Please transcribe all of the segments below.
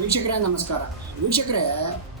ವೀಕ್ಷಕರೇ ನಮಸ್ಕಾರ. ವೀಕ್ಷಕರೇ,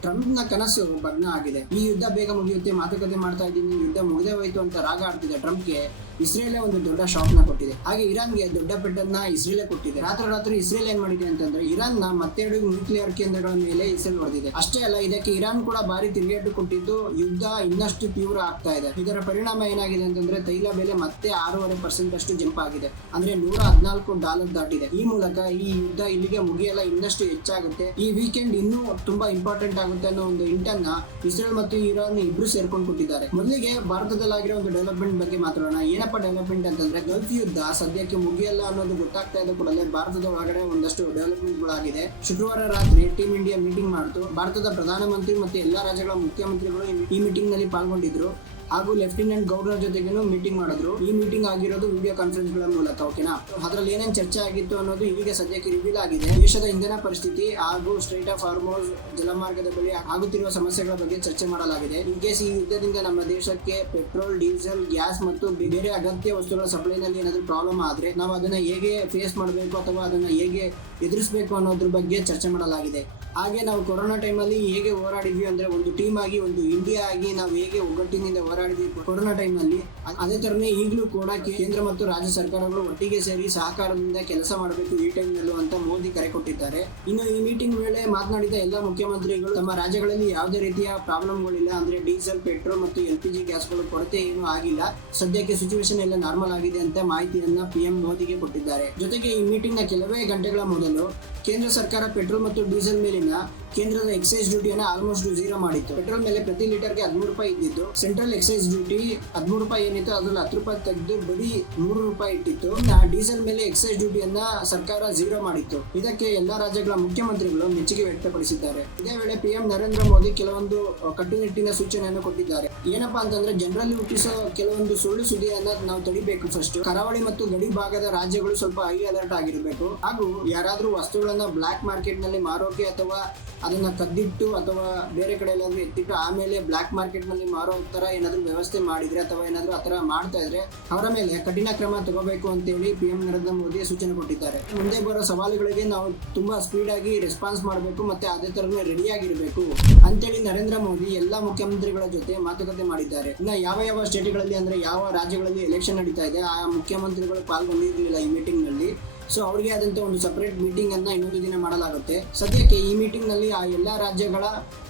ಟ್ರಂಪ್ನ ಕನಸು ಭಗ್ನ ಆಗಿದೆ. ಈ ಯುದ್ಧ ಬೇಗ ಮುಗಿಯುತ್ತೆ, ಮಾತುಕತೆ ಮಾಡ್ತಾ ಇದ್ದೀನಿ, ಯುದ್ಧ ಮುಗಿದೇ ಹೋಯ್ತು ಅಂತ ರಾಗ ಆಡ್ತಿದೆ ಟ್ರಂಪ್ಗೆ ಇಸ್ರೇಲೇ ಒಂದು ದೊಡ್ಡ ಶಾಕ್ ನ ಕೊಟ್ಟಿದೆ. ಹಾಗೆ ಇರಾನ್ಗೆ ದೊಡ್ಡ ಪೆಟ್ಟನ್ನ ಇಸ್ರೇಲೇ ಕೊಟ್ಟಿದೆ. ರಾತ್ರಿ ಇಸ್ರೇಲ್ ಏನ್ ಮಾಡಿದೆ ಅಂತಂದ್ರೆ ಇರಾನ್ ನ ಮತ್ತೆರಡು ನ್ಯೂಕ್ಲಿಯರ್ ಕೇಂದ್ರಗಳ ಮೇಲೆ ಇಸ್ರೇಲ್ ಹೊಡೆದಿದೆ. ಅಷ್ಟೇ ಅಲ್ಲ, ಇದಕ್ಕೆ ಇರಾನ್ ಕೂಡ ಭಾರಿ ತಿರುಗೇಟು ಕೊಟ್ಟಿದ್ದು ಯುದ್ಧ ಇನ್ನಷ್ಟು ತೀವ್ರ ಆಗ್ತಾ ಇದೆ. ಇದರ ಪರಿಣಾಮ ಏನಾಗಿದೆ ಅಂತಂದ್ರೆ ತೈಲ ಬೆಲೆ ಮತ್ತೆ 6.5% ಅಷ್ಟು ಜಂಪ್ ಆಗಿದೆ. ಅಂದ್ರೆ $114 ದಾಟಿದೆ. ಈ ಮೂಲಕ ಈ ಯುದ್ಧ ಇಲ್ಲಿಗೆ ಮುಗಿಯಲ್ಲ, ಇನ್ನಷ್ಟು ಹೆಚ್ಚಾಗುತ್ತೆ. ಈ ವೀಕೆಂಡ್ ಇನ್ನೂ ತುಂಬಾ ಇಂಪಾರ್ಟೆಂಟ್ ಆಗುತ್ತೆ ಅನ್ನೋ ಒಂದು ಇಂಟನ್ನ ಇಸ್ರೇಲ್ ಮತ್ತು ಇರಾನ್ ಇಬ್ರು ಸೇರ್ಕೊಂಡು ಕೊಟ್ಟಿದ್ದಾರೆ. ಮೊದಲಿಗೆ ಭಾರತದಲ್ಲಾಗಿರೋ ಒಂದು ಡೆವಲಪ್ಮೆಂಟ್ ಬಗ್ಗೆ ಮಾತಾಡೋಣ. ಏನಪ್ಪ ಡೆವಲಪ್ಮೆಂಟ್ ಅಂತಂದ್ರೆ ಗಲ್ಫ್ ಯುದ್ಧ ಸದ್ಯಕ್ಕೆ ಮುಗಿಯಲ್ಲ ಅನ್ನೋದು ಗೊತ್ತಾಗ್ತಾ ಇದೆ ಕೂಡಲೇ ಭಾರತದ ಒಳಗಡೆ ಒಂದಷ್ಟು ಡೆವಲಪ್ಮೆಂಟ್ ಗಳಾಗಿದೆ. ಶುಕ್ರವಾರ ರಾತ್ರಿ ಟೀಮ್ ಇಂಡಿಯಾ ಮೀಟಿಂಗ್ ಮಾಡಿತು. ಭಾರತದ ಪ್ರಧಾನಮಂತ್ರಿ ಮತ್ತು ಎಲ್ಲಾ ರಾಜ್ಯಗಳ ಮುಖ್ಯಮಂತ್ರಿಗಳು ಈ ಮೀಟಿಂಗ್ ನಲ್ಲಿ ಪಾಲ್ಗೊಂಡಿದ್ರು. ಹಾಗೂ ಲೆಫ್ಟಿನೆಂಟ್ ಗೌರ್ನರ್ ಜೊತೆಗೂ ಮೀಟಿಂಗ್ ಮಾಡಿದ್ರು. ಈ ಮೀಟಿಂಗ್ ಆಗಿರೋದು ವಿಡಿಯೋ ಕಾನ್ಫರೆನ್ಸ್ ಗಳ ಮೂಲಕ. ಓಕೆನಾ, ಅದ್ರಲ್ಲಿ ಏನೇನು ಚರ್ಚೆ ಆಗಿತ್ತು ಅನ್ನೋದು ಈಗ ಸದ್ಯಕ್ಕೆ ರಿವೀಲ್ ಆಗಿದೆ. ದೇಶದ ಇಂಧನ ಪರಿಸ್ಥಿತಿ ಹಾಗೂ ಸ್ಟ್ರೈಟ್ ಆಫ್ ಹಾರ್ಮೋಸ್ ಜಲಮಾರ್ಗದ ಬಳಿ ಆಗುತ್ತಿರುವ ಸಮಸ್ಯೆಗಳ ಬಗ್ಗೆ ಚರ್ಚೆ ಮಾಡಲಾಗಿದೆ. ಇನ್ ಕೇಸ್ ಈ ಯುದ್ಧದಿಂದ ನಮ್ಮ ದೇಶಕ್ಕೆ ಪೆಟ್ರೋಲ್, ಡೀಸೆಲ್, ಗ್ಯಾಸ್ ಮತ್ತು ಬೇರೆ ಅಗತ್ಯ ವಸ್ತುಗಳ ಸಪ್ಲೈನಲ್ಲಿ ಏನಾದರೂ ಪ್ರಾಬ್ಲಮ್ ಆದ್ರೆ ನಾವು ಅದನ್ನ ಹೇಗೆ ಫೇಸ್ ಮಾಡಬೇಕು ಅಥವಾ ಅದನ್ನ ಹೇಗೆ ಎದುರಿಸಬೇಕು ಅನ್ನೋದ್ರ ಬಗ್ಗೆ ಚರ್ಚೆ ಮಾಡಲಾಗಿದೆ. ಹಾಗೆ ನಾವು ಕೊರೋನಾ ಟೈಮಲ್ಲಿ ಹೇಗೆ ಹೋರಾಡಿದ್ವಿ ಅಂದ್ರೆ ಒಂದು ಟೀಮ್ ಆಗಿ, ಒಂದು ಇಂಡಿಯಾ ಆಗಿ ನಾವು ಹೇಗೆ ಒಗ್ಗಟ್ಟಿನಿಂದ ಹೋರಾಡಿದ್ವಿ ಕೊರೋನಾ ಟೈಮಲ್ಲಿ, ಅದೇ ತರನೇ ಈಗಲೂ ಕೂಡ ಕೇಂದ್ರ ಮತ್ತು ರಾಜ್ಯ ಸರ್ಕಾರಗಳು ಒಟ್ಟಿಗೆ ಸೇರಿ ಸಹಕಾರದಿಂದ ಕೆಲಸ ಮಾಡಬೇಕು ಈ ಟೈಮ್ನಲ್ಲೂ ಅಂತ ಮೋದಿ ಕರೆ ಕೊಟ್ಟಿದ್ದಾರೆ. ಇನ್ನು ಈ ಮೀಟಿಂಗ್ ವೇಳೆ ಮಾತನಾಡಿದ ಎಲ್ಲ ಮುಖ್ಯಮಂತ್ರಿಗಳು ತಮ್ಮ ರಾಜ್ಯಗಳಲ್ಲಿ ಯಾವುದೇ ರೀತಿಯ ಪ್ರಾಬ್ಲಮ್ಗಳಿಲ್ಲ, ಅಂದ್ರೆ ಡೀಸೆಲ್, ಪೆಟ್ರೋಲ್ ಮತ್ತು LPG ಗ್ಯಾಸ್ಗಳು ಕೊರತೆ ಏನೂ ಆಗಿಲ್ಲ, ಸದ್ಯಕ್ಕೆ ಸಿಚುವೇಶನ್ ಎಲ್ಲ ನಾರ್ಮಲ್ ಆಗಿದೆ ಅಂತ ಮಾಹಿತಿಯನ್ನ PM ಮೋದಿಗೆ ಕೊಟ್ಟಿದ್ದಾರೆ. ಜೊತೆಗೆ ಈ ಮೀಟಿಂಗ್ ನ ಕೆಲವೇ ಗಂಟೆಗಳ ಮೊದಲು ಕೇಂದ್ರ ಸರ್ಕಾರ ಪೆಟ್ರೋಲ್ ಮತ್ತು ಡೀಸೆಲ್ ಮೇಲಿನ ಕೇಂದ್ರದ ಎಕ್ಸೈಸ್ ಡ್ಯೂಟಿಯನ್ನು ಆಲ್ಮೋಸ್ಟ್ 0 ಮಾಡಿತ್ತು. ಪೆಟ್ರೋಲ್ ಮೇಲೆ ಪ್ರತಿ ಲೀಟರ್ಗೆ $13 ಇದ್ದಿದ್ದು, ಸೆಂಟ್ರಲ್ ಎಕ್ಸೈಸ್ ಡ್ಯೂಟಿ $13 ಏನಿತ್ತು ಅದ್ರಲ್ಲಿ $10 ತೆಗೆದು ಬರೀ $3 ಇಟ್ಟಿತ್ತು. ಡೀಸೆಲ್ ಮೇಲೆ ಎಕ್ಸೈಸ್ ಡ್ಯೂಟಿಯನ್ನ ಸರ್ಕಾರ 0 ಮಾಡಿತ್ತು. ಇದಕ್ಕೆ ಎಲ್ಲಾ ರಾಜ್ಯಗಳ ಮುಖ್ಯಮಂತ್ರಿಗಳು ಮೆಚ್ಚುಗೆ ವ್ಯಕ್ತಪಡಿಸಿದ್ದಾರೆ. ಇದೇ ವೇಳೆ PM ನರೇಂದ್ರ ಮೋದಿ ಕೆಲವೊಂದು ಕಟ್ಟುನಿಟ್ಟಿನ ಸೂಚನೆಯನ್ನು ಕೊಟ್ಟಿದ್ದಾರೆ. ಏನಪ್ಪಾ ಅಂತಂದ್ರೆ ಜನರಲ್ಲಿ ಹುಟ್ಟಿಸೋ ಕೆಲವೊಂದು ಸುಳ್ಳು ಸುದ್ದಿಯನ್ನ ನಾವು ತಡಿಬೇಕು. ಫಸ್ಟ್ ಕರಾವಳಿ ಮತ್ತು ಗಡಿ ಭಾಗದ ರಾಜ್ಯಗಳು ಸ್ವಲ್ಪ ಹೈ ಅಲರ್ಟ್ ಆಗಿರಬೇಕು. ಹಾಗೂ ಯಾರಾದ್ರೂ ವಸ್ತುಗಳನ್ನ ಬ್ಲಾಕ್ ಮಾರ್ಕೆಟ್ ನಲ್ಲಿ ಮಾರೋಕೆ ಅಥವಾ ಅದನ್ನ ಕದ್ದಿಟ್ಟು ಅಥವಾ ಬೇರೆ ಕಡೆ ಎಲ್ಲಾದ್ರೂ ಎತ್ತಿಟ್ಟು ಆಮೇಲೆ ಬ್ಲಾಕ್ ಮಾರ್ಕೆಟ್ ನಲ್ಲಿ ಮಾರೋ ತರ ಏನಾದ್ರು ವ್ಯವಸ್ಥೆ ಮಾಡಿದ್ರೆ ಅಥವಾ ಏನಾದ್ರು ಆತರ ಮಾಡ್ತಾ ಇದ್ರೆ ಅವರ ಮೇಲೆ ಕಠಿಣ ಕ್ರಮ ತಗೋಬೇಕು ಅಂತೇಳಿ PM ನರೇಂದ್ರ ಮೋದಿ ಸೂಚನೆ ಕೊಟ್ಟಿದ್ದಾರೆ. ಮುಂದೆ ಬರೋ ಸವಾಲುಗಳಿಗೆ ನಾವು ತುಂಬಾ ಸ್ಪೀಡ್ ಆಗಿ ರೆಸ್ಪಾನ್ಸ್ ಮಾಡಬೇಕು ಮತ್ತೆ ಅದೇ ತರನೇ ರೆಡಿ ಆಗಿರಬೇಕು ಅಂತೇಳಿ ನರೇಂದ್ರ ಮೋದಿ ಎಲ್ಲಾ ಮುಖ್ಯಮಂತ್ರಿಗಳ ಜೊತೆ ಮಾತುಕತೆ ಮಾಡಿದ್ದಾರೆ. ಇನ್ನ ಯಾವ ಸ್ಟೇಟ್ಗಳಲ್ಲಿ ಅಂದ್ರೆ ಯಾವ ರಾಜ್ಯಗಳಲ್ಲಿ ಎಲೆಕ್ಷನ್ ನಡೀತಾ ಇದೆ ಆ ಮುಖ್ಯಮಂತ್ರಿಗಳು ಪಾಲ್ಗೊಂಡಿರಲಿಲ್ಲ ಈ ಮೀಟಿಂಗ್ ನಲ್ಲಿ. ಸೊ ಅವ್ರಿಗೆ ಆದಂತ ಒಂದು ಸಪರೇಟ್ ಮೀಟಿಂಗ್ ಅನ್ನ ಇನ್ನೊಂದು ದಿನ ಮಾಡಲಾಗುತ್ತೆ. ಸದ್ಯಕ್ಕೆ ಈ ಮೀಟಿಂಗ್ ನಲ್ಲಿ ಆ ಎಲ್ಲಾ ರಾಜ್ಯಗಳ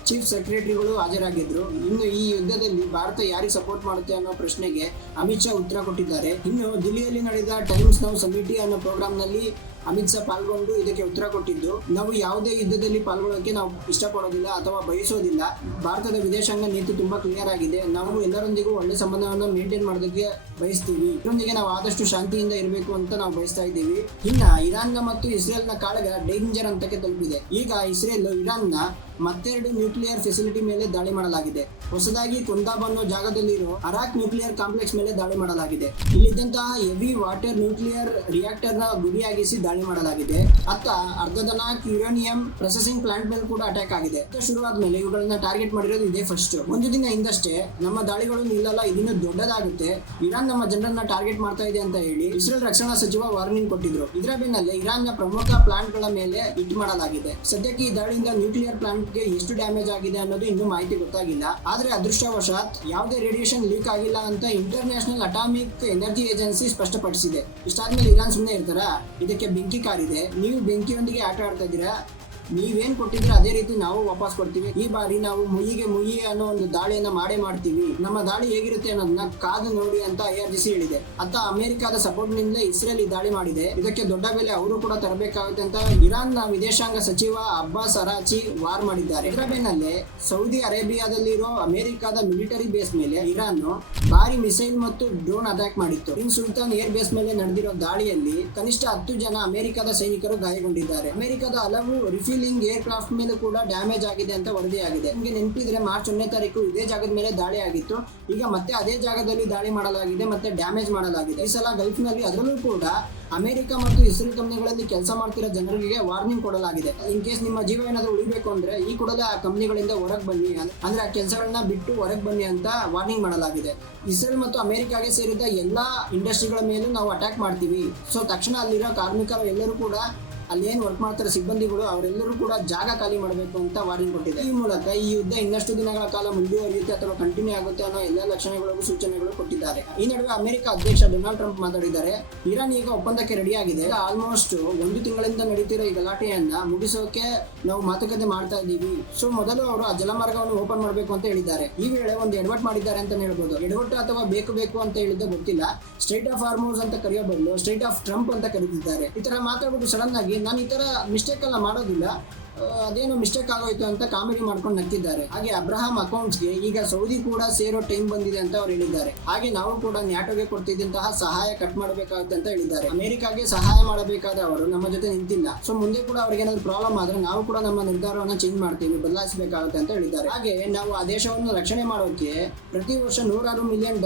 ಚೀಫ್ ಸೆಕ್ರೆಟರಿಗಳು ಹಾಜರಾಗಿದ್ರು. ಇನ್ನು ಈ ಯುದ್ಧದಲ್ಲಿ ಭಾರತ ಯಾರಿಗೆ ಸಪೋರ್ಟ್ ಮಾಡುತ್ತೆ ಅನ್ನೋ ಪ್ರಶ್ನೆಗೆ ಅಮಿತ್ ಶಾ ಉತ್ತರ ಕೊಟ್ಟಿದ್ದಾರೆ. ಇನ್ನು ದಿಲ್ಲಿಯಲ್ಲಿ ನಡೆದ ಟೈಮ್ಸ್ ನೌ ಸಮಿಟಿ ಅನ್ನೋ ಪ್ರೋಗ್ರಾಮ್ ನಲ್ಲಿ ಅಮಿತ್ ಶಾ ಪಾಲ್ಗೊಂಡು ಇದಕ್ಕೆ ಉತ್ತರ ಕೊಟ್ಟಿದ್ದು, ನಾವು ಯಾವುದೇ ಯುದ್ಧದಲ್ಲಿ ಪಾಲ್ಗೊಳ್ಳೋಕೆ ನಾವು ಇಷ್ಟಪಡೋದಿಲ್ಲ ಅಥವಾ ಬಯಸೋದಿಲ್ಲ. ಭಾರತದ ವಿದೇಶಾಂಗ ನೀತಿ ತುಂಬಾ ಕ್ಲಿಯರ್ ಆಗಿದೆ. ನಾವು ಎಲ್ಲರೊಂದಿಗೂ ಒಳ್ಳೆ ಸಂಬಂಧವನ್ನು ಮೇಂಟೈನ್ ಮಾಡೋದಕ್ಕೆ ಬಯಸ್ತೀವಿ. ಇದರೊಂದಿಗೆ ನಾವು ಆದಷ್ಟು ಶಾಂತಿಯಿಂದ ಇರಬೇಕು ಅಂತ ನಾವು ಬಯಸ್ತಾ ಇದ್ದೀವಿ. ಇನ್ನ ಇರಾನ್ ಮತ್ತು ಇಸ್ರೇಲ್ ನ ಕಾಳಗ ಡೇಂಜರ್ ಹಂತಕ್ಕೆ ತಲುಪಿದೆ. ಈಗ ಇಸ್ರೇಲ್ ಇರಾನ್ ನ ಮತ್ತೆರಡು ನ್ಯೂಕ್ಲಿಯರ್ ಫೆಸಿಲಿಟಿ ಮೇಲೆ ದಾಳಿ ಮಾಡಲಾಗಿದೆ. ಹೊಸದಾಗಿ ಕೊಂದಾಬ್ ಅನ್ನೋ ಜಾಗದಲ್ಲಿರೋ ಅರಾಕ್ ನ್ಯೂಕ್ಲಿಯರ್ ಕಾಂಪ್ಲೆಕ್ಸ್ ಮೇಲೆ ದಾಳಿ ಮಾಡಲಾಗಿದೆ. ಇಲ್ಲಿದ್ದಂತಹ ಹೆವಿ ವಾಟರ್ ನ್ಯೂಕ್ಲಿಯರ್ ರಿಯಾಕ್ಟರ್ ನ ಗುರಿಯಾಗಿಸಿ ದಾಳಿ ಮಾಡಲಾಗಿದೆ. ಅರ್ಧದನಾಕ್ ಯುರೇನಿಯಂ ಪ್ರೊಸೆಸಿಂಗ್ ಪ್ಲಾಂಟ್ ಮೇಲೆ ಕೂಡ ಅಟ್ಯಾಕ್ ಆಗಿದೆ. ಶುರುವಾದ ಮೇಲೆ ಇವುಗಳನ್ನ ಟಾರ್ಗೆಟ್ ಮಾಡಿರೋದು ಇದೇ ಫಸ್ಟ್. ಒಂದು ದಿನ ಹಿಂದಷ್ಟೇ ನಮ್ಮ ದಾಳಿಗಳು ನಿಲ್ಲಲ್ಲ, ಇದನ್ನು ದೊಡ್ಡದಾಗುತ್ತೆ, ಇರಾನ್ ನಮ್ಮ ಜನರನ್ನ ಟಾರ್ಗೆಟ್ ಮಾಡ್ತಾ ಇದೆ ಅಂತ ಹೇಳಿ ಇಸ್ರೇಲ್ ರಕ್ಷಣಾ ಸಚಿವ ವಾರ್ನಿಂಗ್ ಕೊಟ್ಟಿದ್ರು. ಇದರ ಬೆನ್ನಲ್ಲೇ ಇರಾನ್ ನ ಪ್ರಮುಖ ಪ್ಲಾಂಟ್ ಗಳ ಮೇಲೆ ಹಿಟ್ ಮಾಡಲಾಗಿದೆ. ಸದ್ಯಕ್ಕೆ ಈ ದಾಳಿಯಿಂದ ನ್ಯೂಕ್ಲಿಯರ್ ಪ್ಲಾಂಟ್ ಎಷ್ಟು ಡ್ಯಾಮೇಜ್ ಆಗಿದೆ ಅನ್ನೋದು ಇನ್ನೂ ಮಾಹಿತಿ ಗೊತ್ತಾಗಿಲ್ಲ. ಆದ್ರೆ ಅದೃಷ್ಟವಶಾತ್ ಯಾವುದೇ ರೇಡಿಯೇಷನ್ ಲೀಕ್ ಆಗಿಲ್ಲ ಅಂತ ಇಂಟರ್ನ್ಯಾಷನಲ್ ಅಟಾಮಿಕ್ ಎನರ್ಜಿ ಏಜೆನ್ಸಿ ಸ್ಪಷ್ಟಪಡಿಸಿದೆ. ಇಷ್ಟಾದ್ಮೇಲೆ ಇರಾನ್ ಸುಮ್ಮನೆ ಇರ್ತಾರ? ಇದಕ್ಕೆ ಬೆಂಕಿ ಕಾರಿದೆ. ನೀವು ಬೆಂಕಿಯೊಂದಿಗೆ ಆಟ ಆಡ್ತಾ ಇದ್ದೀರಾ. ನೀವೇನ್ ಕೊಟ್ಟಿದ್ರೆ ಅದೇ ರೀತಿ ನಾವು ವಾಪಸ್ ಕೊಡ್ತೀವಿ. ಈ ಬಾರಿ ನಾವು ಮುಯ್ಯಿ ಅನ್ನೋ ಒಂದು ದಾಳಿಯನ್ನ ಮಾಡ್ತೀವಿ. ನಮ್ಮ ದಾಳಿ ಹೇಗಿರುತ್ತೆ ಅನ್ನೋದನ್ನ ಕಾದು ನೋಡಿ ಅಂತ IRGC ಹೇಳಿದೆ. ಅಮೆರಿಕದ ಸಪೋರ್ಟ್ ನಿಂದಲೇ ಇಸ್ರೇಲ್ ಈ ದಾಳಿ ಮಾಡಿದೆ. ಇದಕ್ಕೆ ದೊಡ್ಡ ಬೆಲೆ ಅವರು ಕೂಡ ತರಬೇಕಾಗುತ್ತೆ ಅಂತ ಇರಾನ್ ನ ವಿದೇಶಾಂಗ ಸಚಿವ ಅಬ್ಬಾಸ್ ಅರಾಚಿ ವಾರ್ ಮಾಡಿದ್ದಾರೆ. ಇದರ ಬೆನ್ನಲ್ಲೇ ಸೌದಿ ಅರೇಬಿಯಾದಲ್ಲಿರೋ ಅಮೆರಿಕದ ಮಿಲಿಟರಿ ಬೇಸ್ ಮೇಲೆ ಇರಾನ್ ಭಾರಿ ಮಿಸೈಲ್ ಮತ್ತು ಡ್ರೋನ್ ಅಟ್ಯಾಕ್ ಮಾಡಿತ್ತು. ಇನ್ ಸುಲ್ತಾನ್ ಏರ್ ಬೇಸ್ ಮೇಲೆ ನಡೆದಿರೋ ದಾಳಿಯಲ್ಲಿ ಕನಿಷ್ಠ 10 ಜನ ಅಮೆರಿಕದ ಸೈನಿಕರು ಗಾಯಗೊಂಡಿದ್ದಾರೆ. ಅಮೆರಿಕದ ಹಲವು ರಿಫಿಲ್ ಏರ್ ಕ್ರಾಫ್ಟ್ ಮೇಲೆ ಕೂಡ ಡ್ಯಾಮೇಜ್ ಆಗಿದೆ ಅಂತ ವರದಿಯಾಗಿದೆ. ನಿಮಗೆ ನೆನಪಿದ್ರೆ ಮಾರ್ಚ್ 1ನೇ ತಾರೀಕು ಇದೇ ಜಾಗದ ಮೇಲೆ ದಾಳಿ ಆಗಿತ್ತು. ಈಗ ಮತ್ತೆ ಅದೇ ಜಾಗದಲ್ಲಿ ದಾಳಿ ಮಾಡಲಾಗಿದೆ ಮತ್ತೆ ಡ್ಯಾಮೇಜ್ ಮಾಡಲಾಗಿದೆ. ಈ ಸಲ ಗಲ್ಫ್ ನಲ್ಲಿ ಅದರಲ್ಲೂ ಕೂಡ ಅಮೆರಿಕ ಮತ್ತು ಇಸ್ರೇಲ್ ಕಂಪನಿಗಳಲ್ಲಿ ಕೆಲಸ ಮಾಡ್ತಿರೋ ಜನರಿಗೆ ವಾರ್ನಿಂಗ್ ಕೊಡಲಾಗಿದೆ. ಇನ್ ಕೇಸ್ ನಿಮ್ಮ ಜೀವ ಏನಾದರೂ ಉಳಿಬೇಕು ಅಂದ್ರೆ ಈ ಕೂಡಲೇ ಆ ಕಂಪನಿಗಳಿಂದ ಹೊರಗೆ ಬನ್ನಿ, ಅಂದ್ರೆ ಆ ಕೆಲಸಗಳನ್ನ ಬಿಟ್ಟು ಹೊರಗೆ ಬನ್ನಿ ಅಂತ ವಾರ್ನಿಂಗ್ ಮಾಡಲಾಗಿದೆ. ಇಸ್ರೇಲ್ ಮತ್ತು ಅಮೆರಿಕಾಗೆ ಸೇರಿದ ಎಲ್ಲಾ ಇಂಡಸ್ಟ್ರಿಗಳ ಮೇಲೂ ನಾವು ಅಟ್ಯಾಕ್ ಮಾಡ್ತೀವಿ. ಸೊ ತಕ್ಷಣ ಅಲ್ಲಿರೋ ಕಾರ್ಮಿಕರು ಎಲ್ಲರೂ ಕೂಡ ಅಲ್ಲಿ ಏನ್ ವರ್ಕ್ ಮಾಡ್ತಾರೆ ಸಿಬ್ಬಂದಿಗಳು ಅವರೆಲ್ಲರೂ ಕೂಡ ಜಾಗ ಖಾಲಿ ಮಾಡಬೇಕು ಅಂತ ವಾರ್ನಿಂಗ್ ಕೊಟ್ಟಿದೆ. ಈ ಮೂಲಕ ಈ ಯುದ್ಧ ಇನ್ನಷ್ಟು ದಿನಗಳ ಕಾಲ ಮುಂದುವರಿಯುತ್ತೆ ಅಥವಾ ಕಂಟಿನ್ಯೂ ಆಗುತ್ತೆ ಅನ್ನೋ ಎಲ್ಲಾ ಲಕ್ಷಣಗಳಿಗೂ ಸೂಚನೆಗಳು ಕೊಟ್ಟಿದ್ದಾರೆ. ಈ ನಡುವೆ ಅಮೆರಿಕ ಅಧ್ಯಕ್ಷ ಡೊನಾಲ್ಡ್ ಟ್ರಂಪ್ ಮಾತಾಡಿದ್ದಾರೆ. ಇರಾನ್ ಈಗ ಒಪ್ಪಂದಕ್ಕೆ ರೆಡಿ ಆಗಿದೆ. ಆಲ್ಮೋಸ್ಟ್ 1 ತಿಂಗಳಿಂದ ನಡೀತಿರೋ ಈ ಗಲಾಟೆಯನ್ನ ಮುಗಿಸೋಕೆ ನಾವು ಮಾತುಕತೆ ಮಾಡ್ತಾ ಇದ್ದೀವಿ. ಸೊ ಮೊದಲು ಅವರು ಆ ಜಲಮಾರ್ಗವನ್ನು ಓಪನ್ ಮಾಡಬೇಕು ಅಂತ ಹೇಳಿದ್ದಾರೆ. ಈ ವೇಳೆ ಒಂದು ಎಡವಟ್ ಮಾಡಿದ್ದಾರೆ ಅಂತ ಹೇಳ್ಬೋದು. ಎಡವಟ್ಟು ಅಥವಾ ಬೇಕು ಅಂತ ಹೇಳಿದ್ದು ಗೊತ್ತಿಲ್ಲ. ಸ್ಟ್ರೈಟ್ ಆಫ್ ಹಾರ್ಮೋಸ್ ಅಂತ ಕರೆಯೋ ಬದಲು ಸ್ಟ್ರೈಟ್ ಆಫ್ ಟ್ರಂಪ್ ಅಂತ ಕರೀತಿದ್ದಾರೆ. ಈ ತರ ಮಾತಾಡ್ಬಿಟ್ಟು ಸಡನ್ ಆಗಿ ನಾನು ಈ ತರ ಮಿಸ್ಟೇಕ್ ಎಲ್ಲ ಮಾಡೋದಿಲ್ಲ, ಅದೇನೋ ಮಿಸ್ಟೇಕ್ ಆಗೋಯ್ತು ಅಂತ ಕಾಮಿಡಿ ಮಾಡ್ಕೊಂಡು ನಗ್ತಿದ್ದಾರೆ. ಹಾಗೆ ಅಬ್ರಹಾಂ ಅಕೌಂಟ್ಸ್ಗೆ ಈಗ ಸೌದಿ ಕೂಡ ಸೇರೋ ಟೈಮ್ ಬಂದಿದೆ ಅಂತ ಅವ್ರು ಹೇಳಿದ್ದಾರೆ. ಹಾಗೆ ನಾವು ಕೂಡ ನ್ಯಾಟೋಗೆ ಕೊಡ್ತಿದ್ದಂತಹ ಸಹಾಯ ಕಟ್ ಮಾಡಬೇಕಾಗುತ್ತೆ ಅಂತ ಹೇಳಿದ್ದಾರೆ. ಅಮೆರಿಕಾಗೆ ಸಹಾಯ ಮಾಡಬೇಕಾದ ಅವರು ನಮ್ಮ ಜೊತೆ ನಿಂತಿಲ್ಲ. ಸೊ ಮುಂದೆ ಕೂಡ ಅವ್ರಿಗೆ ಏನಾದ್ರು ಪ್ರಾಬ್ಲಮ್ ಆದ್ರೆ ನಾವು ಕೂಡ ನಮ್ಮ ನಿರ್ಧಾರವನ್ನು ಚೇಂಜ್ ಮಾಡ್ತೀವಿ, ಬದಲಾಯಿಸಬೇಕಾಗುತ್ತೆ ಅಂತ ಹೇಳಿದ್ದಾರೆ. ಹಾಗೆ ನಾವು ಆ ದೇಶವನ್ನು ರಕ್ಷಣೆ ಮಾಡೋಕೆ ಪ್ರತಿ ವರ್ಷ $100 ಮಿಲಿಯನ್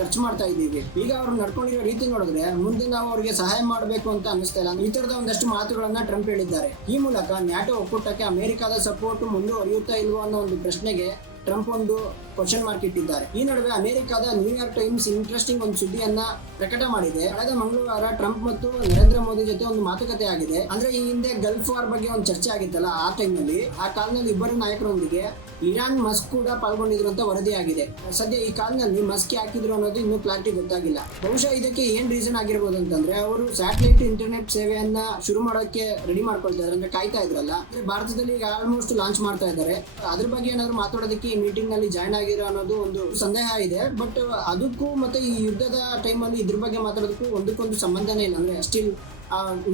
ಖರ್ಚು ಮಾಡ್ತಾ ಇದ್ದೀವಿ. ಈಗ ಅವರು ನಡ್ಕೊಂಡಿರೋ ರೀತಿ ನೋಡಿದ್ರೆ ಮುಂದೆ ನಾವು ಅವ್ರಿಗೆ ಸಹಾಯ ಮಾಡಬೇಕು ಅಂತ ಅನಿಸ್ತಾ ಇಲ್ಲ. ಈ ತರದ ಒಂದಷ್ಟು ಮಾತುಗಳನ್ನ ಟ್ರಂಪ್ ಹೇಳಿದ್ದಾರೆ. ಈ ಮೂಲಕ ನ್ಯಾಟೋ ಒಕ್ಕೂಟಕ್ಕೆ ಅಮೆರಿಕದ ಸಪೋರ್ಟ್ ಮುಂದುವರಿಯುತ್ತಾ ಇಲ್ವೋ ಅನ್ನೋ ಒಂದು ಪ್ರಶ್ನೆಗೆ ಟ್ರಂಪ್ ಒಂದು ಕ್ವಶನ್ ಮಾರ್ಕ್ ಇಟ್ಟಿದ್ದಾರೆ. ಈ ನಡುವೆ ಅಮೆರಿಕದ ನ್ಯೂಯಾರ್ಕ್ ಟೈಮ್ಸ್ ಇಂಟ್ರೆಸ್ಟಿಂಗ್ ಒಂದು ಸುದ್ದಿಯನ್ನ ಪ್ರಕಟ ಮಾಡಿದೆ. ಕಳೆದ ಮಂಗಳವಾರ ಟ್ರಂಪ್ ಮತ್ತು ನರೇಂದ್ರ ಮೋದಿ ಜೊತೆ ಒಂದು ಮಾತುಕತೆ ಆಗಿದೆ. ಅಂದ್ರೆ ಈ ಹಿಂದೆ ಗಲ್ಫ್ ವಾರ್ ಬಗ್ಗೆ ಒಂದು ಚರ್ಚೆ ಆಗಿತ್ತಲ್ಲ, ಆ ಟೈಮ್ನಲ್ಲಿ ಆ ಕಾಲದಲ್ಲಿ ಇಬ್ಬರು ನಾಯಕರೊಂದಿಗೆ ಇರಾನ್ ಮಸ್ಕ್ ಕೂಡ ಪಾಲ್ಗೊಂಡಿದ್ರು ಅಂತ ವರದಿಯಾಗಿದೆ. ಸದ್ಯ ಈ ಕಾಲದಲ್ಲಿ ಮಸ್ಕ್ ಹಾಕಿದ್ರು ಅನ್ನೋದು ಇನ್ನೂ ಕ್ಲಾರಿಟಿ ಗೊತ್ತಾಗಿಲ್ಲ. ಬಹುಶಃ ಇದಕ್ಕೆ ಏನ್ ರೀಸನ್ ಆಗಿರ್ಬೋದು ಅಂತಂದ್ರೆ ಅವರು ಸ್ಯಾಟಲೈಟ್ ಇಂಟರ್ನೆಟ್ ಸೇವೆಯನ್ನ ಶುರು ಮಾಡೋಕೆ ರೆಡಿ ಮಾಡ್ಕೊಳ್ತಾ ಇದ್ದಾರೆ, ಅಂದ್ರೆ ಕಾಯ್ತಾ ಇದ್ರಲ್ಲ. ಭಾರತದಲ್ಲಿ ಈಗ ಆಲ್ಮೋಸ್ಟ್ ಲಾಂಚ್ ಮಾಡ್ತಾ ಇದ್ದಾರೆ. ಅದ್ರ ಬಗ್ಗೆ ಏನಾದ್ರು ಮಾತಾಡೋದಕ್ಕೆ ಈ ಮೀಟಿಂಗ್ ನಲ್ಲಿ ಜಾಯ್ನ್ ಆಗಿರೋ ಅನ್ನೋದು ಒಂದು ಸಂದೇಹ ಇದೆ. ಬಟ್ ಅದಕ್ಕೂ ಮತ್ತೆ ಈ ಯುದ್ಧದ ಟೈಮಲ್ಲಿ ಇದ್ರ ಬಗ್ಗೆ ಮಾತಾಡೋದಕ್ಕೂ ಒಂದಕ್ಕೊಂದು ಸಂಬಂಧನೇ ಇಲ್ಲ, ಅಂದ್ರೆ ಸ್ಟಿಲ್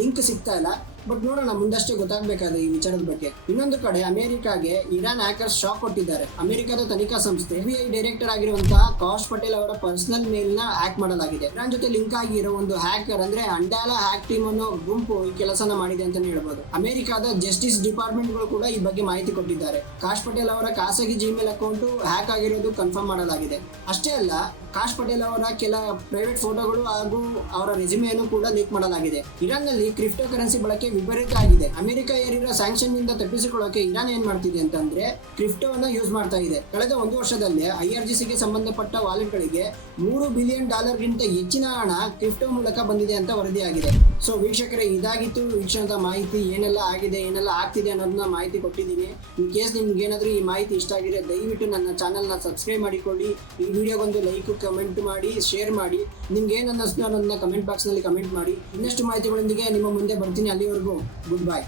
ಲಿಂಕ್ ಸಿಗ್ತಾ ಇಲ್ಲ. ಬಟ್ ನೋಡೋಣ, ಮುಂದಷ್ಟೇ ಗೊತ್ತಾಗಬೇಕಾದ ಈ ವಿಚಾರದ ಬಗ್ಗೆ. ಇನ್ನೊಂದು ಕಡೆ ಅಮೆರಿಕಾಗೆ ಇರಾನ್ ಹ್ಯಾಕರ್ಸ್ ಶಾಕ್ ಕೊಟ್ಟಿದ್ದಾರೆ. ಅಮೆರಿಕದ ತನಿಖಾ ಸಂಸ್ಥೆ FBI ಡೈರೆಕ್ಟರ್ ಆಗಿರುವಂತಹ ಕಾಶ್ ಪಟೇಲ್ ಅವರ ಪರ್ಸನಲ್ ಮೇಲ್ ನ ಹ್ಯಾಕ್ ಮಾಡಲಾಗಿದೆ. ಇರಾನ್ ಜೊತೆ ಲಿಂಕ್ ಆಗಿರೋ ಒಂದು ಹ್ಯಾಕರ್ ಅಂದ್ರೆ ಅಂಡಾಲ ಹ್ಯಾಕ್ ಟೀಮ್ ಅನ್ನೋ ಗುಂಪು ಈ ಕೆಲಸನ ಮಾಡಿದೆ ಅಂತಾನೆ ಹೇಳ್ಬೋದು. ಅಮೆರಿಕದ ಜಸ್ಟಿಸ್ ಡಿಪಾರ್ಟ್ಮೆಂಟ್ ಗಳು ಕೂಡ ಈ ಬಗ್ಗೆ ಮಾಹಿತಿ ಕೊಟ್ಟಿದ್ದಾರೆ. ಕಾಶ್ ಪಟೇಲ್ ಅವರ ಖಾಸಗಿ ಜಿಮೇಲ್ ಅಕೌಂಟ್ ಹ್ಯಾಕ್ ಆಗಿರೋದು ಕನ್ಫರ್ಮ್ ಮಾಡಲಾಗಿದೆ. ಅಷ್ಟೇ ಅಲ್ಲ, ಕಾಶ್ ಪಟೇಲ್ ಅವರ ಕೆಲ ಪ್ರೈವೇಟ್ ಫೋಟೋಗಳು ಹಾಗೂ ಅವರ ರೆಸ್ಯೂಮೆಯನ್ನು ಕೂಡ ಲೀಕ್ ಮಾಡಲಾಗಿದೆ. ಇರಾನ್ ನಲ್ಲಿ ಕ್ರಿಪ್ಟೋ ಕರೆನ್ಸಿ ಬಳಕೆ ವಿಪರೀತ ಆಗಿದೆ. ಅಮೆರಿಕ ಏರಿರೋ ಸ್ಯಾಂಕ್ಷನ್ ನಿಂದ ತಪ್ಪಿಸಿಕೊಳ್ಳೋಕೆ ಇರಾನ್ ಏನ್ ಮಾಡ್ತಿದೆ ಅಂತಂದ್ರೆ ಕ್ರಿಪ್ಟೋವನ್ನು ಯೂಸ್ ಮಾಡ್ತಾ ಇದೆ. ಕಳೆದ 1 ವರ್ಷದಲ್ಲಿ IRGCಗೆ ಸಂಬಂಧಪಟ್ಟ ವಾಲೆಟ್ಗಳಿಗೆ $3 ಬಿಲಿಯನ್ ಗಿಂತ ಹೆಚ್ಚಿನ ಹಣ ಕ್ರಿಪ್ಟೋ ಮೂಲಕ ಬಂದಿದೆ ಅಂತ ವರದಿಯಾಗಿದೆ. ಸೊ ವೀಕ್ಷಕರೇ, ಇದಾಗಿತ್ತು ವೀಕ್ಷಣದ ಮಾಹಿತಿ. ಏನೆಲ್ಲ ಆಗಿದೆ, ಏನೆಲ್ಲ ಆಗ್ತಿದೆ ಅನ್ನೋದನ್ನ ಮಾಹಿತಿ ಕೊಟ್ಟಿದ್ದೀನಿ. ಇನ್ ಕೇಸ್ ನಿಮ್ಗೆ ಏನಾದರೂ ಈ ಮಾಹಿತಿ ಇಷ್ಟ ಆಗಿದೆ ದಯವಿಟ್ಟು ನನ್ನ ಚಾನಲ್ನ ಸಬ್ಸ್ಕ್ರೈಬ್ ಮಾಡಿಕೊಳ್ಳಿ. ಈ ವಿಡಿಯೋಗೊಂದು ಲೈಕ್, ಕಮೆಂಟ್ ಮಾಡಿ, ಶೇರ್ ಮಾಡಿ. ನಿಮ್ಗೆ ಏನು ಅನ್ನಿಸ್ತು ಅನ್ನೋದನ್ನ ಕಮೆಂಟ್ ಬಾಕ್ಸ್ನಲ್ಲಿ ಕಮೆಂಟ್ ಮಾಡಿ. ಇನ್ನಷ್ಟು ಮಾಹಿತಿಗಳೊಂದಿಗೆ ನಿಮ್ಮ ಮುಂದೆ ಬರ್ತೀನಿ. ಅಲ್ಲಿವರೆಗೂ ಗುಡ್ ಬೈ.